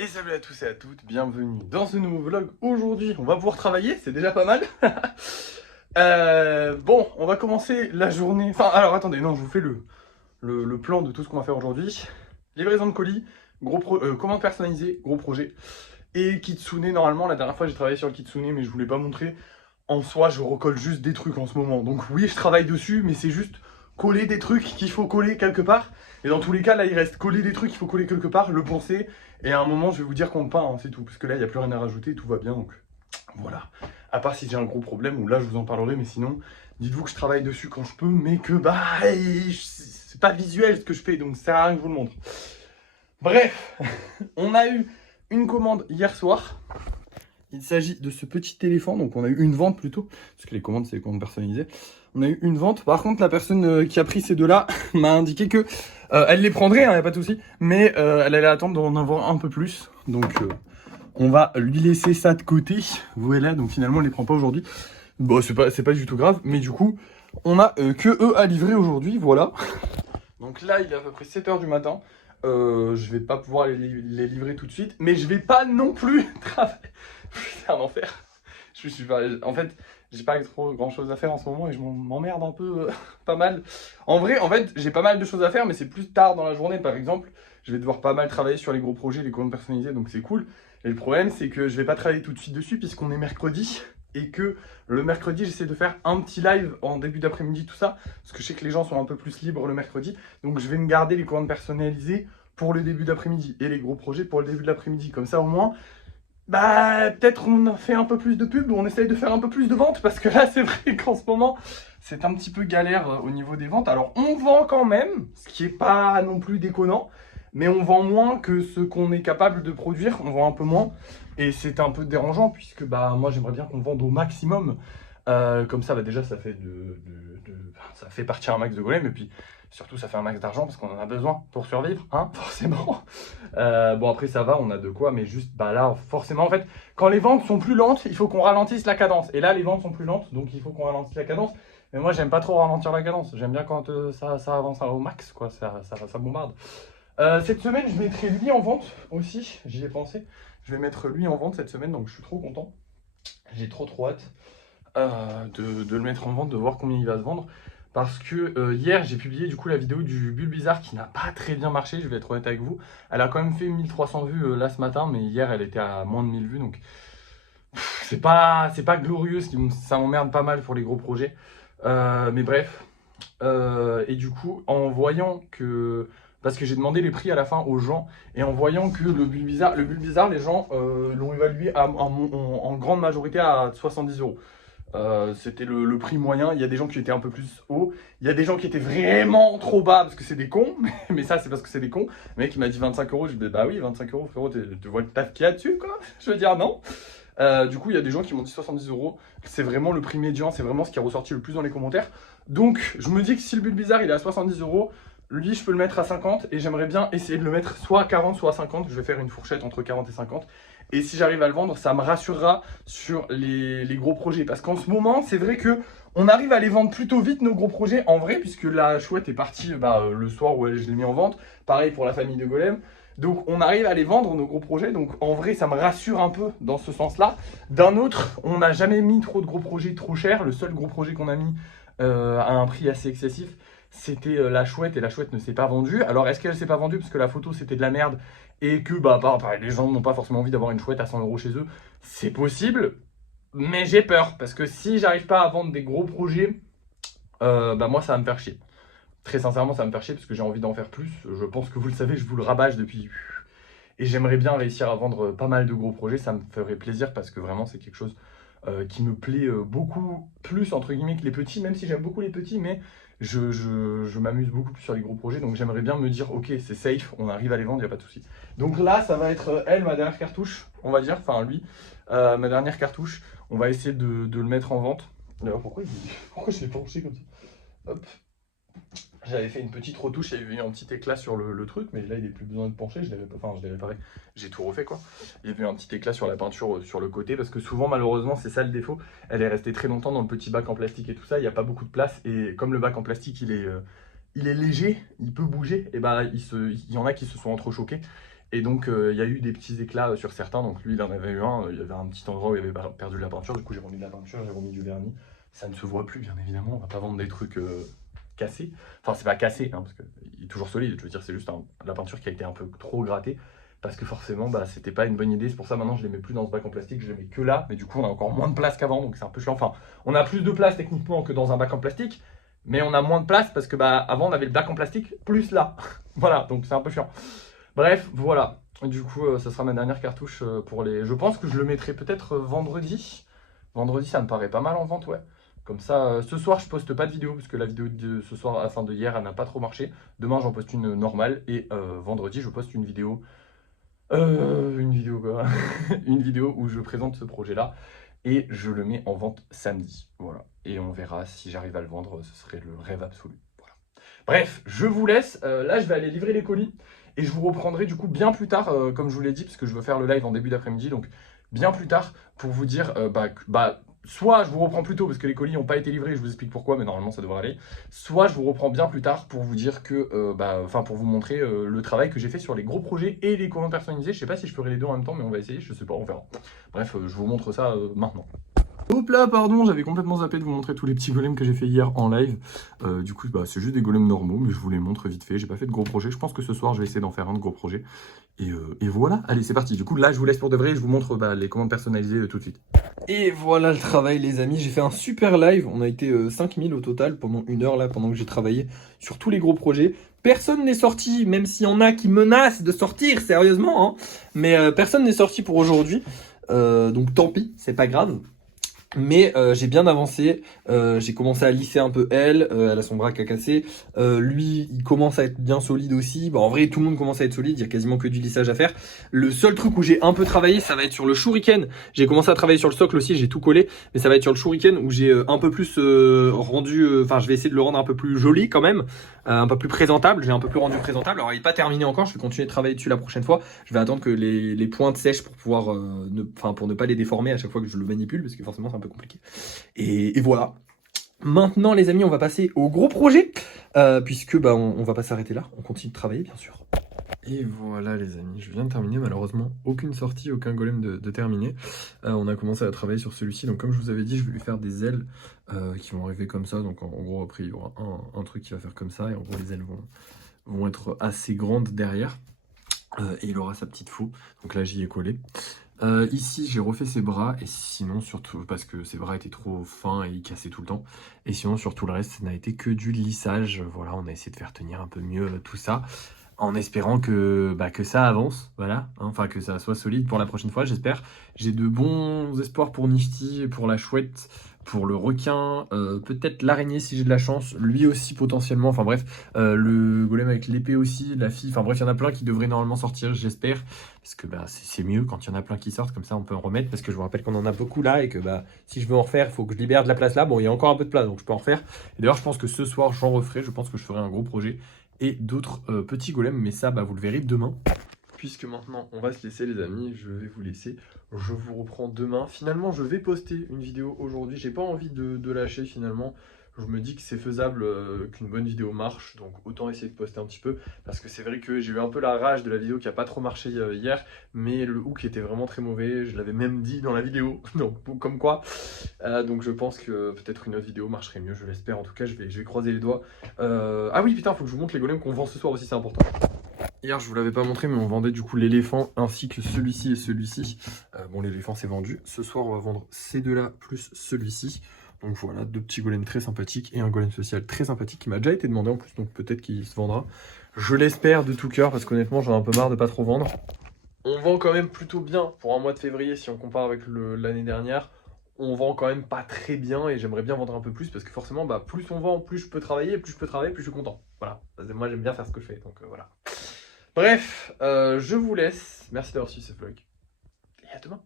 Et salut à tous et à toutes, bienvenue dans ce nouveau vlog. Aujourd'hui, on va pouvoir travailler, c'est déjà pas mal. Bon, on va commencer la journée. Enfin, alors attendez, non, je vous fais le plan de tout ce qu'on va faire aujourd'hui. Livraison de colis, commande personnalisée, gros projet. Et Kitsune, normalement, la dernière fois j'ai travaillé sur le Kitsune, mais je voulais pas montrer. En soi, je recolle juste des trucs en ce moment. Donc oui, je travaille dessus, mais c'est juste coller des trucs qu'il faut coller quelque part. Et dans tous les cas, là, il reste coller des trucs qu'il faut coller quelque part, le poncer. Et à un moment, je vais vous dire qu'on le peint, hein, c'est tout. Parce que là, il n'y a plus rien à rajouter, tout va bien. Donc voilà. À part si j'ai un gros problème, où là, je vous en parlerai. Mais sinon, dites-vous que je travaille dessus quand je peux, mais que bah, c'est pas visuel ce que je fais. Donc ça sert à rien que je vous le montre. Bref, on a eu une commande hier soir. Il s'agit de ce petit éléphant, donc on a eu une vente plutôt, parce que les commandes c'est les commandes personnalisées. On a eu une vente, par contre la personne qui a pris ces deux-là m'a indiqué que elle les prendrait, hein, y a pas de souci, mais elle allait attendre d'en avoir un peu plus. Donc on va lui laisser ça de côté, voilà, donc finalement elle les prend pas aujourd'hui. Bon c'est pas du tout grave, mais du coup on a que eux à livrer aujourd'hui, voilà. Donc là il est à peu près 7 h du matin. Je vais pas pouvoir les livrer tout de suite, mais je vais pas non plus travailler. C'est un enfer. Je suis super. En fait, j'ai pas trop grand chose à faire en ce moment et je m'emmerde un peu pas mal. En vrai, en fait, j'ai pas mal de choses à faire, mais c'est plus tard dans la journée. Par exemple, je vais devoir pas mal travailler sur les gros projets, les commandes personnalisées, donc c'est cool. Et le problème, c'est que je vais pas travailler tout de suite dessus puisqu'on est mercredi et que le mercredi, j'essaie de faire un petit live en début d'après-midi, tout ça, parce que je sais que les gens sont un peu plus libres le mercredi. Donc je vais me garder les commandes personnalisées pour le début d'après-midi et les gros projets pour le début de l'après-midi. Comme ça, au moins, bah, peut-être on fait un peu plus de pub, on essaye de faire un peu plus de ventes, parce que là, c'est vrai qu'en ce moment, c'est un petit peu galère au niveau des ventes. Alors, on vend quand même, ce qui est pas non plus déconnant, mais on vend moins que ce qu'on est capable de produire, on vend un peu moins, et c'est un peu dérangeant, puisque bah, moi, j'aimerais bien qu'on vende au maximum. Comme ça, bah, déjà, ça fait ça fait partir un max de golem, et puis surtout, ça fait un max d'argent, parce qu'on en a besoin pour survivre, hein, forcément. Bon après ça va, on a de quoi, mais juste bah là forcément en fait quand les ventes sont plus lentes, il faut qu'on ralentisse la cadence. Et là les ventes sont plus lentes, donc il faut qu'on ralentisse la cadence. Mais moi j'aime pas trop ralentir la cadence, j'aime bien quand ça avance au max, quoi, ça bombarde. Cette semaine je mettrai lui en vente aussi, j'y ai pensé. Je vais mettre lui en vente cette semaine, donc je suis trop content. J'ai trop hâte de le mettre en vente, de voir combien il va se vendre. Parce que hier, j'ai publié du coup la vidéo du Bulle Bizarre qui n'a pas très bien marché, je vais être honnête avec vous. Elle a quand même fait 1300 vues là ce matin, mais hier, elle était à moins de 1000 vues. Donc, c'est pas glorieux, ça m'emmerde pas mal pour les gros projets. Mais bref. Et du coup, en voyant que... Parce que j'ai demandé les prix à la fin aux gens, et en voyant que le Bulle Bizarre, les gens l'ont évalué en grande majorité à 70 euros. C'était le prix moyen. Il y a des gens qui étaient un peu plus hauts. Il y a des gens qui étaient vraiment trop bas parce que c'est des cons. Mais ça, c'est parce que c'est des cons. Le mec, il m'a dit 25 euros. Je lui ai dit, bah oui, 25 euros, frérot, tu vois le taf qu'il y a dessus, quoi. Je veux dire, non. Du coup, il y a des gens qui m'ont dit 70 euros. C'est vraiment le prix médian. C'est vraiment ce qui a ressorti le plus dans les commentaires. Donc, je me dis que si le Bulle Bizarre, il est à 70 euros, lui, je peux le mettre à 50. Et j'aimerais bien essayer de le mettre soit à 40, soit à 50. Je vais faire une fourchette entre 40 et 50. Et si j'arrive à le vendre, ça me rassurera sur les gros projets. Parce qu'en ce moment, c'est vrai que on arrive à les vendre plutôt vite, nos gros projets, en vrai, puisque la chouette est partie le soir où je l'ai mis en vente. Pareil pour la famille de Golem. Donc on arrive à les vendre, nos gros projets. Donc en vrai, ça me rassure un peu dans ce sens-là. D'un autre, on n'a jamais mis trop de gros projets trop chers. Le seul gros projet qu'on a mis à un prix assez excessif, c'était la chouette, et la chouette ne s'est pas vendue. Alors est-ce qu'elle s'est pas vendue parce que la photo c'était de la merde et que bah, les gens n'ont pas forcément envie d'avoir une chouette à 100 euros chez eux? C'est possible, mais j'ai peur parce que si j'arrive pas à vendre des gros projets, bah moi ça va me faire chier. Très sincèrement, ça va me faire chier parce que j'ai envie d'en faire plus. Je pense que vous le savez, je vous le rabâche depuis. Et j'aimerais bien réussir à vendre pas mal de gros projets, ça me ferait plaisir parce que vraiment c'est quelque chose qui me plaît beaucoup plus entre guillemets que les petits, même si j'aime beaucoup les petits, mais je m'amuse beaucoup plus sur les gros projets, donc j'aimerais bien me dire ok c'est safe, on arrive à les vendre, il n'y a pas de souci. Donc là ça va être elle, ma dernière cartouche, on va dire, enfin lui, ma dernière cartouche, on va essayer de le mettre en vente. D'ailleurs pourquoi je l'ai penché comme ça? Hop. J'avais fait une petite retouche, il y avait eu un petit éclat sur le truc, mais là il n'est plus besoin de pencher, je l'ai réparé, j'ai tout refait quoi. Il y avait eu un petit éclat sur la peinture sur le côté, parce que souvent malheureusement c'est ça le défaut, elle est restée très longtemps dans le petit bac en plastique et tout ça, il n'y a pas beaucoup de place, et comme le bac en plastique il est léger, il peut bouger, et bah il y en a qui se sont entrechoqués, Et donc il y a eu des petits éclats sur certains, donc lui il en avait eu un, il y avait un petit endroit où il avait perdu de la peinture, du coup j'ai remis de la peinture, j'ai remis du vernis. Ça ne se voit plus bien évidemment, on va pas vendre des trucs cassés. Enfin c'est pas cassé, hein, parce qu'il est toujours solide, je veux dire c'est juste la peinture qui a été un peu trop grattée. Parce que forcément, bah, c'était pas une bonne idée. C'est pour ça maintenant je les mets plus dans ce bac en plastique, je les mets que là. Mais du coup, on a encore moins de place qu'avant, donc c'est un peu chiant. Enfin, on a plus de place techniquement que dans un bac en plastique, mais on a moins de place parce que bah, avant on avait le bac en plastique plus là. Voilà, donc c'est un peu chiant. Bref, voilà. Du coup, ça sera ma dernière cartouche pour les. Je pense que je le mettrai peut-être vendredi. Vendredi, ça me paraît pas mal en vente, ouais. Comme ça, ce soir, je poste pas de vidéo parce que la vidéo de ce soir, enfin de hier, elle n'a pas trop marché. Demain, j'en poste une normale et vendredi, je poste une vidéo. Une vidéo quoi. Une vidéo où je présente ce projet-là et je le mets en vente samedi. Voilà. Et on verra si j'arrive à le vendre, ce serait le rêve absolu. Voilà. Bref, je vous laisse. Là, je vais aller livrer les colis et je vous reprendrai du coup bien plus tard, comme je vous l'ai dit, parce que je veux faire le live en début d'après-midi. Donc, bien plus tard pour vous dire soit je vous reprends plus tôt parce que les colis n'ont pas été livrés, je vous explique pourquoi, mais normalement ça devrait aller. Soit je vous reprends bien plus tard pour vous dire que, pour vous montrer le travail que j'ai fait sur les gros projets et les commandes personnalisées. Je sais pas si je ferai les deux en même temps, mais on va essayer, je sais pas, on verra. Bref, je vous montre ça maintenant. Hop là, pardon, j'avais complètement zappé de vous montrer tous les petits golems que j'ai fait hier en live. Du coup, c'est juste des golems normaux, mais je vous les montre vite fait. J'ai pas fait de gros projets. Je pense que ce soir, je vais essayer d'en faire un de gros projet. Et voilà, allez, c'est parti. Du coup, là, je vous laisse pour de vrai. Je vous montre les commandes personnalisées tout de suite. Et voilà le travail, les amis. J'ai fait un super live. On a été 5000 au total pendant 1 heure, là, pendant que j'ai travaillé sur tous les gros projets. Personne n'est sorti, même s'il y en a qui menacent de sortir, sérieusement. Hein. Mais personne n'est sorti pour aujourd'hui. Donc tant pis, c'est pas grave. Mais j'ai bien avancé, j'ai commencé à lisser un peu elle a son bras qui a cassé, lui il commence à être bien solide aussi, en vrai tout le monde commence à être solide, il y a quasiment que du lissage à faire. Le seul truc où j'ai un peu travaillé, ça va être sur le shuriken, j'ai commencé à travailler sur le socle aussi, j'ai tout collé, mais ça va être sur le shuriken où j'ai un peu plus rendu, je vais essayer de le rendre un peu plus joli quand même, un peu plus présentable, j'ai un peu plus rendu présentable, alors il n'est pas terminé encore, je vais continuer de travailler dessus la prochaine fois, je vais attendre que les pointes sèchent pour pouvoir, pour ne pas les déformer à chaque fois que je le manipule, parce que forcément c'est un peu compliqué. Et voilà. Maintenant les amis, on va passer au gros projet, puisque on va pas s'arrêter là, on continue de travailler bien sûr. Et voilà les amis, je viens de terminer, malheureusement aucune sortie, aucun golem de terminé. On a commencé à travailler sur celui-ci, donc comme je vous avais dit, je vais lui faire des ailes qui vont arriver comme ça, donc en gros après il y aura un truc qui va faire comme ça, et en gros les ailes vont être assez grandes derrière, et il aura sa petite faux, donc là j'y ai collé. Ici j'ai refait ses bras, et sinon surtout parce que ses bras étaient trop fins et ils cassaient tout le temps, et sinon sur tout le reste ça n'a été que du lissage. Voilà, on a essayé de faire tenir un peu mieux tout ça en espérant que ça avance, voilà, hein, enfin que ça soit solide pour la prochaine fois, j'espère. J'ai de bons espoirs pour Nifty, pour la chouette, pour le requin, peut-être l'araignée si j'ai de la chance, lui aussi potentiellement, enfin bref, le golem avec l'épée aussi, la fille, enfin bref, il y en a plein qui devraient normalement sortir, j'espère, parce que c'est mieux quand il y en a plein qui sortent, comme ça on peut en remettre, parce que je vous rappelle qu'on en a beaucoup là, et que si je veux en refaire, il faut que je libère de la place là, bon il y a encore un peu de place, donc je peux en refaire, et d'ailleurs je pense que ce soir j'en referai, je pense que je ferai un gros projet, et d'autres petits golems, mais ça vous le verrez demain. Puisque maintenant on va se laisser les amis, je vais vous laisser, je vous reprends demain. Finalement je vais poster une vidéo aujourd'hui, j'ai pas envie de lâcher finalement. Je me dis que c'est faisable, qu'une bonne vidéo marche, donc autant essayer de poster un petit peu, parce que c'est vrai que j'ai eu un peu la rage de la vidéo qui a pas trop marché hier, mais le hook était vraiment très mauvais, je l'avais même dit dans la vidéo, donc comme quoi. Donc je pense que peut-être une autre vidéo marcherait mieux, je l'espère, en tout cas je vais croiser les doigts. Ah oui putain, faut que je vous montre les golems qu'on vend ce soir aussi, c'est important. Hier, je vous l'avais pas montré, mais on vendait du coup l'éléphant ainsi que celui-ci et celui-ci. Bon, l'éléphant c'est vendu. Ce soir, on va vendre ces deux-là plus celui-ci. Donc voilà, deux petits golems très sympathiques et un golem social très sympathique qui m'a déjà été demandé en plus, donc peut-être qu'il se vendra. Je l'espère de tout cœur parce qu'honnêtement, j'en ai un peu marre de pas trop vendre. On vend quand même plutôt bien pour un mois de février si on compare avec l'année dernière. On vend quand même pas très bien et j'aimerais bien vendre un peu plus parce que forcément, plus on vend, plus je peux travailler, plus je peux travailler, plus je suis content. Voilà, moi j'aime bien faire ce que je fais, donc voilà. Bref, je vous laisse. Merci d'avoir suivi ce vlog. Et à demain.